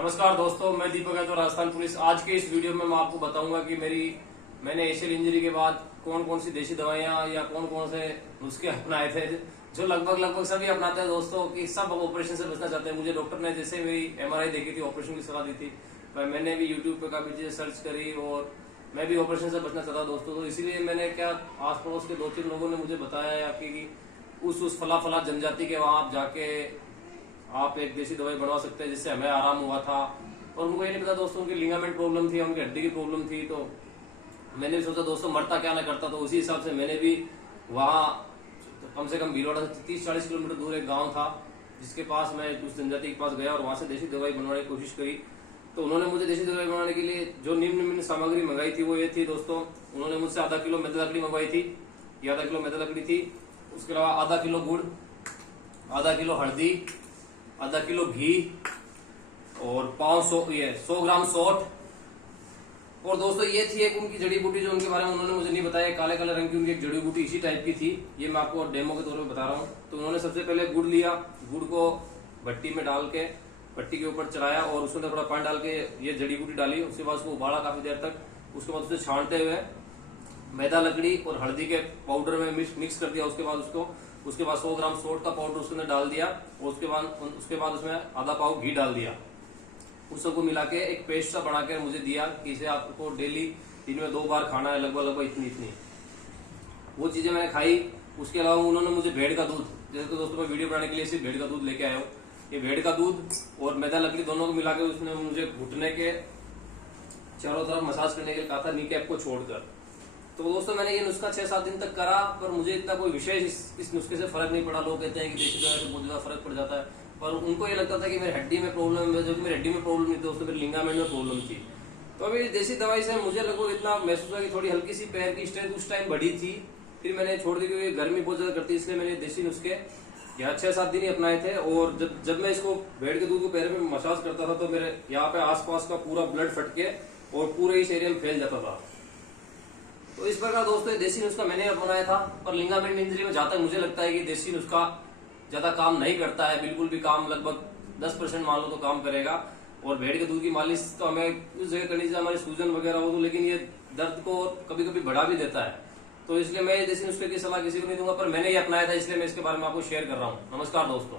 नमस्कार दोस्तों, मैं दीपक है तो राजस्थान पुलिस। आज के इस वीडियो में मैं आपको बताऊंगा कि मैंने एशियल इंजरी के बाद कौन कौन सी देसी दवाइयां या कौन कौन से नुस्खे अपनाए थे जो लगभग सभी अपनाते हैं दोस्तों। कि सब ऑपरेशन से बचना चाहते हैं। मुझे डॉक्टर ने जैसे मेरी MRI देखी थी, ऑपरेशन की सलाह दी थी, मैंने भी यूट्यूब पे काफी चीजें सर्च करी और मैं भी ऑपरेशन से बचना चाहता दोस्तों। तो इसीलिए मैंने आस पड़ोस के 2-3 लोगों ने मुझे बताया कि उस फला जनजाति के वहां आप जाके आप एक देसी दवाई बनवा सकते हैं जिससे हमें आराम हुआ था। और उनको ये नहीं पता दोस्तों, उनकी लिगामेंट प्रॉब्लम थी, उनकी हड्डी की प्रॉब्लम थी। तो मैंने भी सोचा दोस्तों मरता क्या ना करता। तो उसी हिसाब से मैंने भी वहाँ कम से कम भीलवाड़ा से 30-40 किलोमीटर दूर एक गाँव था जिसके पास मैं उस जनजाति के पास गया और वहां से देसी दवाई बनवाने की कोशिश करी। तो उन्होंने मुझे देसी दवाई बनाने के लिए जो निम्न सामग्री मंगाई थी वो ये थी दोस्तों। उन्होंने मुझसे आधा किलो मैदा लकड़ी मंगवाई थी, ये आधा किलो मैदा लकड़ी थी। उसके अलावा आधा किलो गुड़, आधा किलो हल्दी, आधा किलो घी और 100 ग्राम सौंठ। और दोस्तों ये थी एक उनकी जड़ी बूटी जो उनके बारे में उन्होंने मुझे नहीं बताया। काले काले रंग की उनकी एक जड़ी बूटी इसी टाइप की थी। ये मैं आपको डेमो के तौर पे बता रहा हूँ। तो उन्होंने सबसे पहले गुड़ लिया, गुड़ को भट्टी में डाल के भट्टी के ऊपर चढ़ाया और उसमें थोड़ा पानी डाल के ये जड़ी बूटी डाली। उसके बाद उसको उबाला काफी देर तक। उसके बाद उसे छानते हुए मैदा लकड़ी और हल्दी के पाउडर में मिक्स कर दिया। उसके बाद 100 ग्राम सौंठ का पाउडर उसके अंदर डाल दिया और उसके बाद उसमें आधा पाव घी डाल दिया। उस सबको मिला के एक पेस्ट सा बनाकर मुझे दिया कि इसे आपको डेली दिन में 2 बार खाना है, लगभग इतनी। वो चीजें मैंने खाई। उसके अलावा उन्होंने मुझे भेड़ का दूध, जैसे तो दोस्तों मैं वीडियो बनाने के लिए सिर्फ भेड़ का दूध लेके आया हूँ। ये भेड़ का दूध और मैदा लकड़ी दोनों को मिला के उसने मुझे घुटने के चारों तरफ मसाज करने के लिए कहा था, नी कैप को छोड़कर। तो दोस्तों मैंने ये नुस्खा 6-7 दिन तक करा, पर मुझे इतना कोई विशेष इस नुस्खे से फर्क नहीं पड़ा। लोग कहते हैं कि देसी दवाई से बहुत ज्यादा फर्क पड़ जाता है, पर उनको ये लगता था कि मेरी हड्डी में प्रॉब्लम है, जो कि मेरी हड्डी में प्रॉब्लम नहीं थी दोस्तों, मेरी लिगामेंट में प्रॉब्लम थी। तो अभी देसी दवाई से मुझे लगभग इतना महसूस हुआ कि थोड़ी हल्की सी पैर की स्ट्रेंथ उस टाइम बढ़ी थी। फिर मैंने छोड़ दी क्योंकि गर्मी बहुत ज्यादा करती है, इसलिए मैंने देसी नुस्खे यहाँ 6-7 दिन ही अपनाए थे। और जब मैं इसको भेड़ के दूध को पैर में मसाज करता था तो मेरे यहाँ पे आसपास का पूरा ब्लड फटके और पूरे इस एरिया में फैल जाता था। तो इस प्रकार दोस्तों देसी नुस्खा मैंने अपनाया था। पर लिगामेंट इंजरी में जहां तक मुझे लगता है कि देसी नुस्खा ज्यादा काम नहीं करता है, बिल्कुल भी काम, लगभग 10% मान लो तो काम करेगा। और भेड़ के दूध की मालिश तो हमें उस जगह करनी चाहिए हमारी सूजन वगैरह हो, तो लेकिन ये दर्द को कभी कभी बढ़ा भी देता है। तो इसलिए मैं देसी नुस्खे की सलाह किसी को नहीं दूंगा, पर मैंने ये अपनाया था इसलिए मैं इसके बारे में आपको शेयर कर रहा हूँ। नमस्कार दोस्तों।